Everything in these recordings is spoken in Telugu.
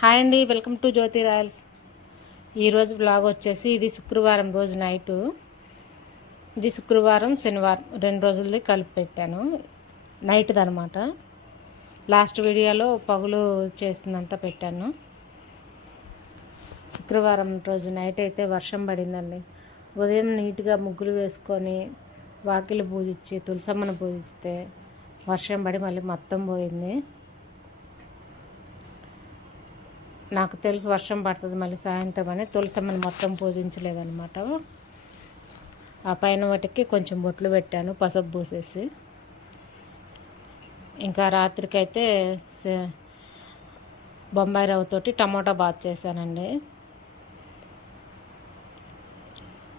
హాయ్ అండి, వెల్కమ్ టు జ్యోతి రాయల్స్. ఈరోజు బ్లాగ్ వచ్చేసి ఇది శుక్రవారం రోజు నైటు. ఇది శుక్రవారం శనివారం 2 రోజులది కలిపి పెట్టాను, నైట్ది అనమాట. లాస్ట్ వీడియోలో పగులు చేసిందంతా పెట్టాను. శుక్రవారం రోజు నైట్ అయితే వర్షం పడిందండి. ఉదయం నీట్గా ముగ్గులు వేసుకొని వాకిలి పూజించి తులసమ్మను పూజిస్తే వర్షం పడి మళ్ళీ మొత్తం పోయింది. నాకు తెలుసు వర్షం పడుతుంది మళ్ళీ సాయంత్రం అని తులసమ్మని మొత్తం పూజించలేదన్నమాట. ఆ పైన వాటికి కొంచెం బొట్లు పెట్టాను పసుపు పూసేసి. ఇంకా రాత్రికైతే బొంబాయి రవ్వతోటి టమోటా బాత్ చేశానండి.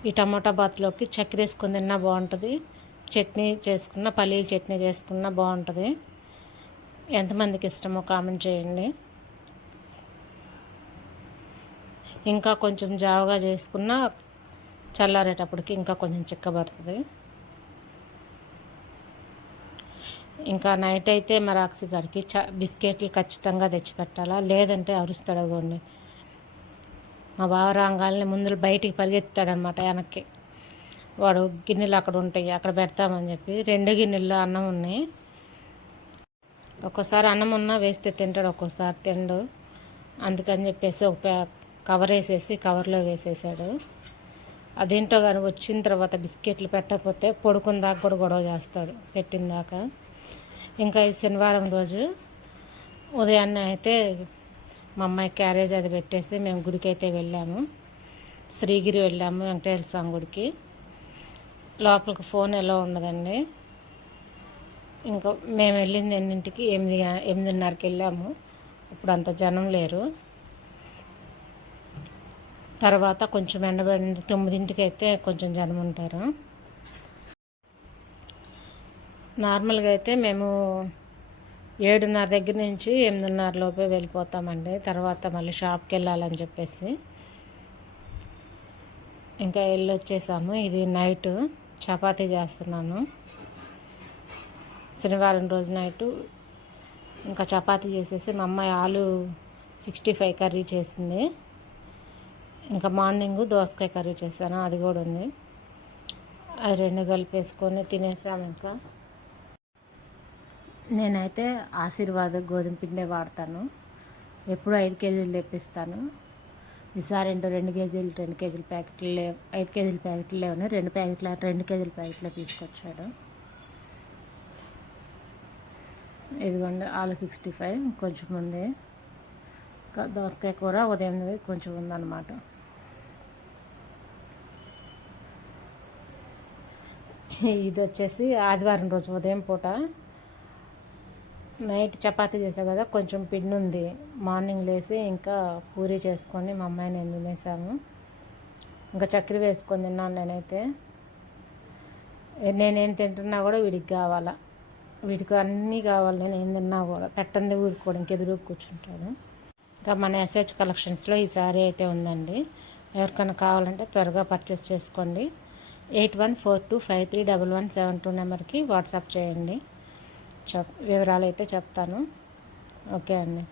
ఈ టమోటా బాత్లోకి చక్కెర వేసుకొని తిన్నా బాగుంటుంది, చట్నీ చేసుకున్న పల్లీల చట్నీ చేసుకున్నా బాగుంటుంది. ఎంతమందికి ఇష్టమో కామెంట్ చేయండి. ఇంకా కొంచెం జావగా చేసుకున్న చల్లారేటప్పటికి ఇంకా కొంచెం చిక్కబడుతుంది. ఇంకా నైట్ అయితే మరాక్సి గడికి బిస్కెట్లు ఖచ్చితంగా తెచ్చిపెట్టాలా, లేదంటే అరుస్తాడు. మా బావ రాగాలని ముందు బయటికి పరిగెత్తాడనమాట వెనక్కి. వాడు గిన్నెలు అక్కడ ఉంటాయి అక్కడ పెడతామని చెప్పి 2 గిన్నెల్లో అన్నం ఉన్నాయి. ఒక్కోసారి అన్నం ఉన్నా వేస్తే తింటాడు, ఒక్కోసారి తిండు. అందుకని చెప్పేసి ఒక కవర్ వేసేసి కవర్లో వేసేసాడు. అదేంటో కానీ వచ్చిన తర్వాత బిస్కెట్లు పెట్టకపోతే పడుకుని దాకా కూడా గొడవ చేస్తాడు పెట్టిన దాకా. ఇంకా ఇది శనివారం రోజు ఉదయాన్నే అయితే మా అమ్మాయి క్యారేజ్ అది పెట్టేసి మేము గుడికి అయితే వెళ్ళాము. శ్రీగిరి వెళ్ళాము, వెంకటేశ్వర స్వామి గుడికి. లోపలికి ఫోన్ ఎలా ఉండదండి. ఇంకా మేము వెళ్ళింది 8ంటికి, 8:30కి వెళ్ళాము. ఇప్పుడు అంత జనం లేరు. తర్వాత కొంచెం ఎండబడి 9ంటికి అయితే కొంచెం జనం ఉంటారు. నార్మల్గా అయితే మేము 7:30 దగ్గర నుంచి 8:30 లోపే వెళ్ళిపోతామండి. తర్వాత మళ్ళీ షాప్కి వెళ్ళాలని చెప్పేసి ఇంకా వెళ్ళొచ్చేసాము. ఇది నైటు చపాతీ చేస్తున్నాను. శనివారం రోజు నైటు ఇంకా చపాతీ చేసేసి మా అమ్మాయి ఆలు 65 కర్రీ చేసింది. ఇంకా మార్నింగ్ దోసకాయ కర్రీ చేశాను, అది కూడా ఉంది. అది 2 కలిపేసుకొని తినేసాము. ఇంకా నేనైతే ఆశీర్వాద్ గోధుమ పిండే వాడతాను. ఎప్పుడు 5 కేజీలు తెప్పిస్తాను. ఈసారి ఏంటో 2 కేజీలు 2 కేజీల ప్యాకెట్లు లేవు, 5 కేజీల ప్యాకెట్లు లేవని 2 కేజీల ప్యాకెట్లు తీసుకొచ్చాడు. ఇదిగోండి ఆలు 65 కొంచెం ఉంది. దోసకాయ కూర ఉదయం కొంచెం ఉందన్నమాట. ఇది వచ్చేసి ఆదివారం రోజు ఉదయం పూట నైట్ చపాతీ చేసా కదా, కొంచెం పిండి ఉంది. మార్నింగ్ లేసి ఇంకా పూరీ చేసుకొని మా అమ్మాయి నేను తినేసాము. ఇంకా చక్కెర వేసుకొని తిన్నాను నేనైతే. నేనేం తింటున్నా కూడా వీడికి కావాలా, వీడికి అన్నీ కావాలి. నేను ఏం తిన్నా కూడా పెట్టంది ఊరుకోవడం, ఇంకెదురు కూర్చుంటాడు. ఇంకా మన ఎస్హెచ్ కలెక్షన్స్లో ఈ సారీ అయితే ఉందండి. ఎవరికైనా కావాలంటే త్వరగా పర్చేస్ చేసుకోండి. 8142531172 నెంబర్కి వాట్సాప్ చేయండి. వివరాలు అయితే చెప్తాను. ఓకే అండి.